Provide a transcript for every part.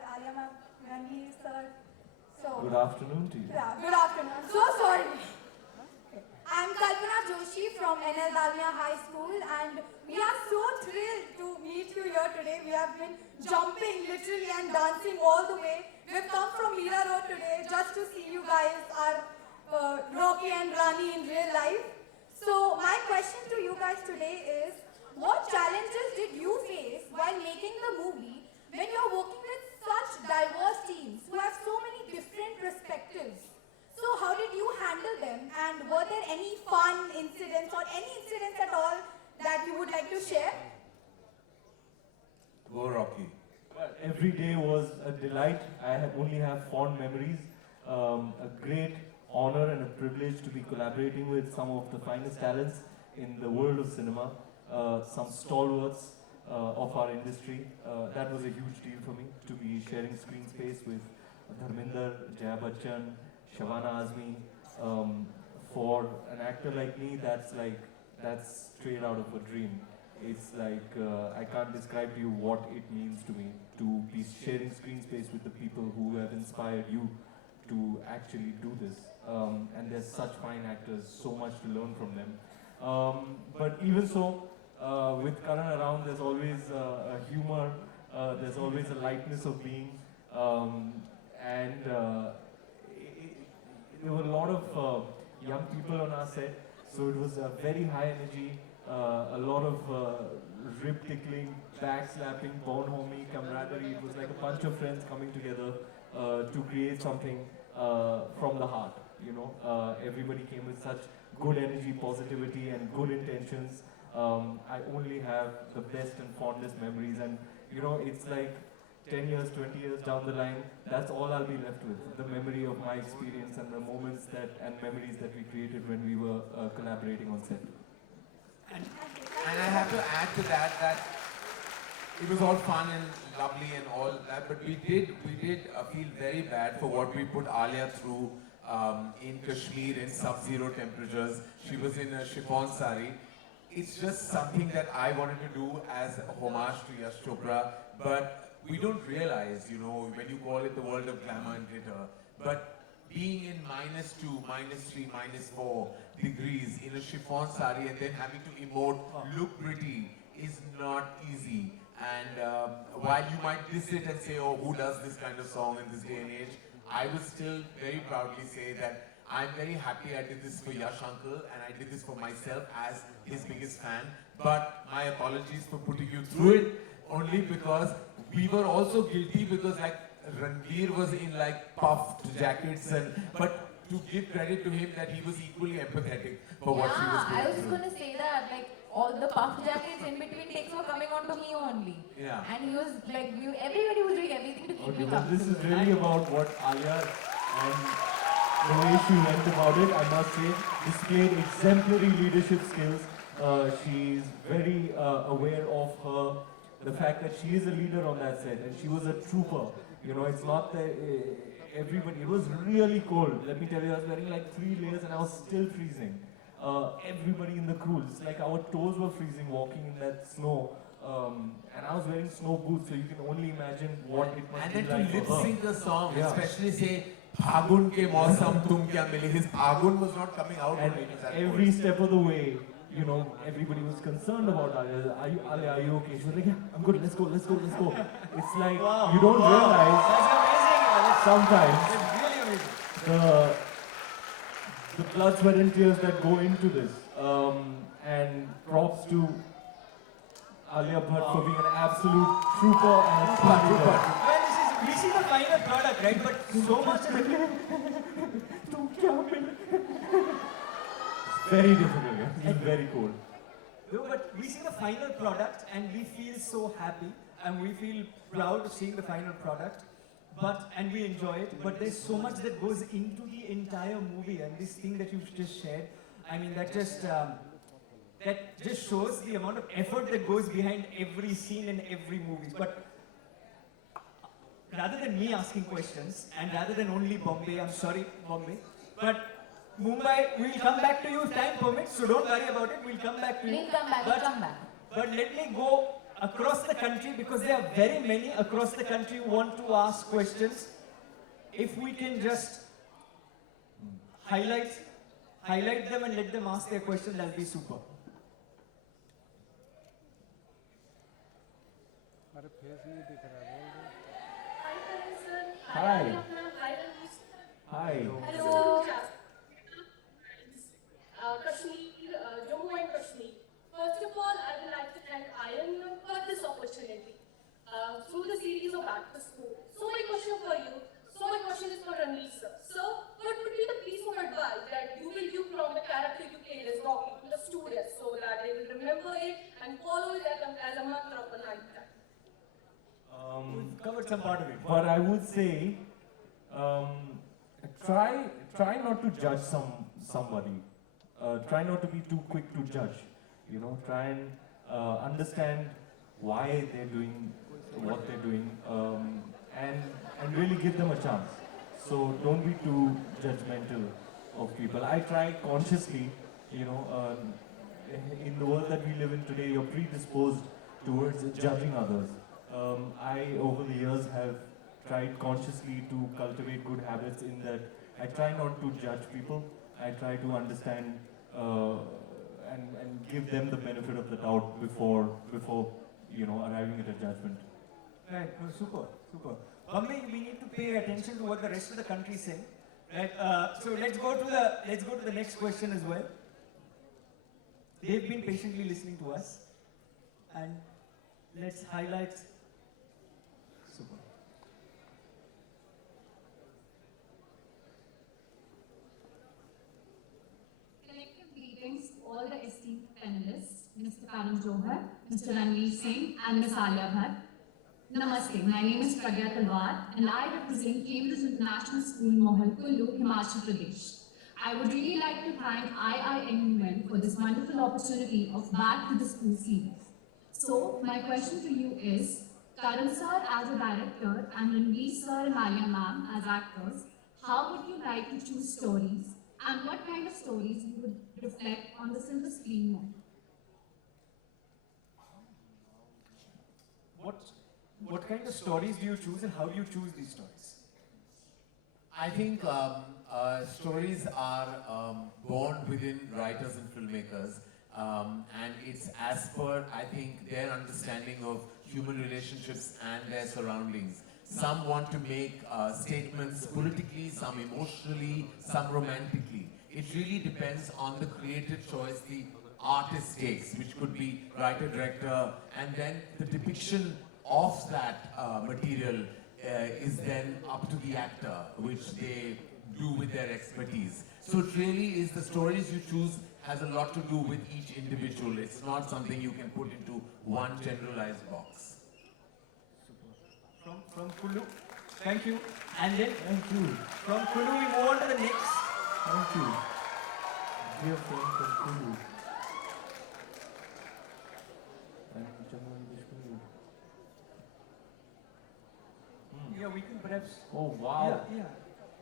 Alia ma'am, Ranveer sir. So, Good afternoon to you. yeah, good afternoon. I'm so sorry. I'm Kalpana Joshi from NL Dalmia High School, and we are so thrilled to meet you here today. We have been jumping literally and dancing all the way. We've come from Mira Road today just to see you guys, our Rocky and Rani in real life. So my question to you guys today is, what challenges did you face while making the movie when you're working with such diverse teams who have so many different perspectives? So how did you handle them, and were there any fun incidents or any incidents at all that you would like to share? Go Rocky. Well, every day was a delight. Only have fond memories. A great honor and a privilege to be collaborating with some of the finest talents in the world of cinema, some stalwarts of our industry. That was a huge deal for me to be sharing screen space with Dharminder, Jaya Bachchan, Shabana Azmi. For an actor like me, that's straight out of a dream. It's like, I can't describe to you what it means to me to be sharing screen space with the people who have inspired you to actually do this. And there's such fine actors, so much to learn from them. But even so, with Karan around, there's always a humor, there's always a lightness of being, and there were a lot of young people on our set, so it was a very high energy, a lot of rib tickling, back slapping, bon homie, camaraderie. It was like a bunch of friends coming together to create something from the heart. You know, everybody came with such good energy, positivity, and good intentions. I only have the best and fondest memories, and you know, it's like 10 years, 20 years down the line, that's all I'll be left with. The memory of my experience and the moments and memories that we created when we were collaborating on set. And I have to add to that it was all fun and lovely and all that, but we did feel very bad for what we put Alia through in Kashmir in sub-zero temperatures. She was in a chiffon sari. It's just something that I wanted to do as a homage to Yash Chopra, but we don't realize, you know, when you call it the world of glamour and glitter, but being in -2, -3, -4 degrees in a chiffon sari and then having to emote, look pretty, is not easy. And while you might diss it and say, oh, who does this kind of song in this day and age, I will still very proudly say that I'm very happy I did this for Yash Uncle, and I did this for myself as his biggest fan. But my apologies for putting you through it, only because we were also guilty, because like Ranveer was in like puffed jackets, but to give credit to him that he was equally empathetic for what she was I going was through. going to say that, like, all the puff jackets in between takes were coming on to me only. Yeah. And he was like, everybody was doing everything to keep Okay, me but calm. this is really about what Alia and the way she went about it, I must say, displayed exemplary leadership skills. She's very aware of the fact that she is a leader on that set, and she was a trooper. You know, it's not that everybody, it was really cold. Let me tell you, I was wearing like 3 layers and I was still freezing. Everybody in the crew, it's like our toes were freezing walking in that snow. And I was wearing snow boots, so you can only imagine what it must And be then like to lip for her. sync the song, Yeah. especially say, Phagun ke mausam tum kya mili. His Phagun was not coming out And when it was that every cold. step of the way, you know, everybody was concerned about Alia. Alia, are you okay? She was like, yeah, I'm good, let's go, let's go, let's go. It's like, you don't realize That's amazing. sometimes That's really amazing. the blood, sweat and tears that go into this. And props to Alia Bhatt for being an absolute trooper and a trooper. Well, we see the final product, right? But so much of it. It's very difficult, yeah? It's very cold. No, but we see the final product and we feel so happy and we feel proud seeing the final product. And we enjoy it, but there's so much that goes into the entire movie, and this thing that you've just shared, I mean, that just shows the amount of effort that goes behind every scene in every movie. But rather than me asking questions, and rather than only Bombay, I'm sorry, Bombay, but Mumbai, we'll come back to you if time permits, so don't worry about it, we'll come back to you. We'll come back, we'll come back. But let me go across the country, because there are very many across the country who want to ask questions, if we can just highlight them and let them ask their question, that'll be super. अरे face नहीं दिख रहा बोल दो Hi, Karan sir. Hi. Alia ma'am. Hi, Ranveer sir. Hi. Hello. Kashmir, Jammu and Kashmir. First of all, I would like to thank Iimun ma'am for this opportunity. Through the series of Back to School. So my question for you. So my question is for Ranveer sir. So, what would be the piece of advice that you will give from the character you played as Rocky to the students so that they will remember it and follow it as a mantra of a lifetime? We've covered some part of it. But I would say, try not to judge somebody. Try not to be too quick to judge. You know, try and understand why they're doing what they're doing, and really give them a chance. So don't be too judgmental of people. I try consciously, you know, in the world that we live in today, you're predisposed towards judging others. I, over the years, have tried consciously to cultivate good habits in that I try not to judge people. I try to understand and give them the benefit of the doubt before you know, arriving at a judgment. Right, no, super. Bombay, we need to pay attention to what the rest of the country is saying. Right, so let's go to the next question as well. They've been patiently listening to us, and let's highlight. Super. Collective greetings to all the esteemed panelists, Mr. Karan, Johar, Mr. Ranveer Singh, and Ms. Alia Bhatt. Namaste, my name is Pragya Talwar, and I represent Cambridge International School, Mohal, Kullu, Himachal Pradesh. I would really like to thank Iimun for this wonderful opportunity of Back to the School series. So, my question to you is, Karan sir as a director and Ranveer sir and Alia ma'am as actors, how would you like to choose stories, and what kind of stories you would reflect on the silver screen more? What kind of stories do you choose, and how do you choose these stories? I think stories are born within writers and filmmakers, and it's as per, I think, their understanding of human relationships and their surroundings. Some want to make statements politically, some emotionally, some romantically. It really depends on the creative choice the artist takes, which could be writer, director, and then the depiction of that material is then up to the actor, which they do with their expertise. So it really is the stories you choose has a lot to do with each individual. It's not something you can put into one generalized box. From Kullu, thank you. And then Thank you. from Kullu, we move on to the next. Thank you. Dear friend from Kulu. And Jammu and Kashmir. Yeah, we can perhaps. Oh wow. Yeah.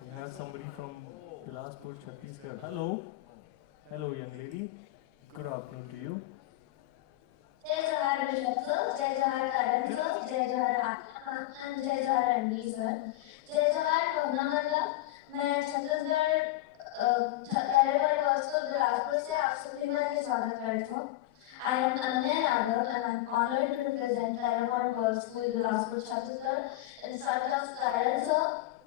We have somebody from Bilaspur, Chhattisgarh. Hello. Hello, young lady. Good afternoon to you. Jai Johar Rishabh sir, Jai Johar Karan sir, Jai Johar Alia and Jai Johar Ranveer sir. Jai Johar Bhavnamalla, मैं Chhattisgarh कैरेवर Vercel Bilaspur से आप सभी का स्वागत करता हूँ. I am Ananya Yadav and I am honored to represent Karan Girls School Bilaspur, Chhattisgarh in front of Karan sir,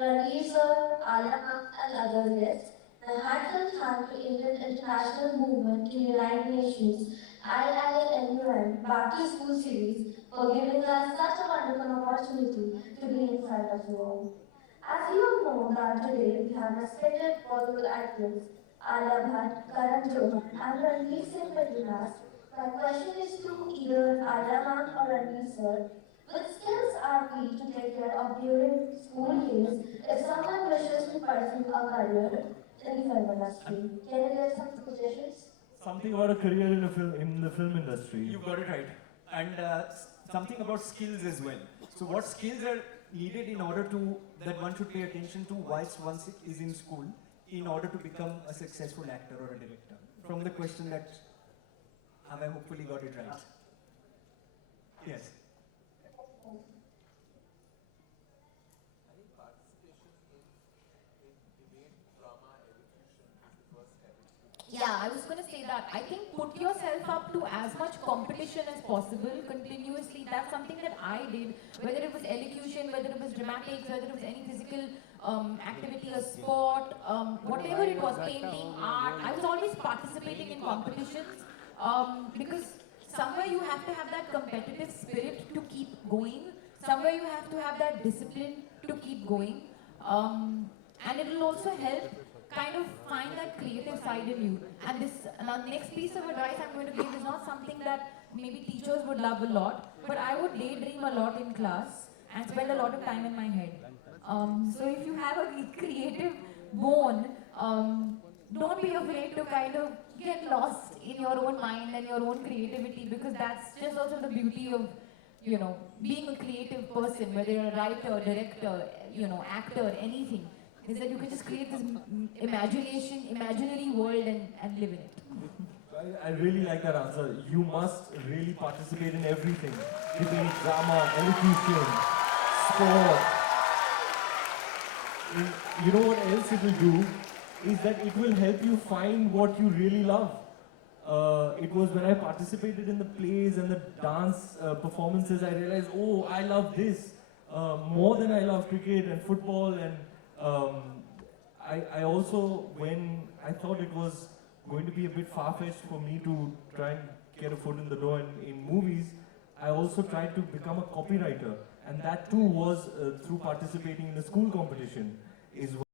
Ranveer sir, Alia and other guests. The heartfelt thank to Indian International Movement to Unite Nations, IIMUN, Back to School series for giving us such a wonderful opportunity to be in front of you all. As you all know that today we have respected Bollywood actors Alia Bhatt, Karan Johar and Ranveer Singh between us. My question is to either Alia ma'am or Ranveer sir. Which skills are we to take care of during school days if someone wishes to pursue a career in the film industry? Can you give some suggestions? Something about a career in the film industry. You got it right. And something about skills as well. So what skills are needed in order to, that one should pay attention to whilst one is in school in order to become a successful actor or a director? From the question that, have I hopefully got it right? Yes. I think participation in debate, drama, elocution is the first step. Yeah, I was going to say that. I think put yourself up to as much competition as possible continuously. That's something that I did, whether it was elocution, whether it was dramatics, whether it was any physical activity, a sport, whatever it was, painting, art. I was always participating in competitions because somewhere you have to have that competitive spirit to keep going. Somewhere you have to have that discipline to keep going. And it will also help kind of find that creative side in you. And this next piece of advice I'm going to give is not something that maybe teachers would love a lot, but I would daydream a lot in class and spend a lot of time in my head. So if you have a creative bone, don't be afraid to kind of get lost in your own mind and your own creativity, because that's just also the beauty of, you know, being a creative person, whether you're a writer, director, you know, actor, anything, is that you can just create this imaginary world and live in it. I really like that answer. You must really participate in everything. Debate, drama, elocution, sport. You know what else it will do? Is that it will help you find what you really love. It was when I participated in the plays and the dance performances, I realized, oh, I love this more than I love cricket and football. And I also, when I thought it was going to be a bit far-fetched for me to try and get a foot in the door in movies, I also tried to become a copywriter. And that too was through participating in the school competition. Is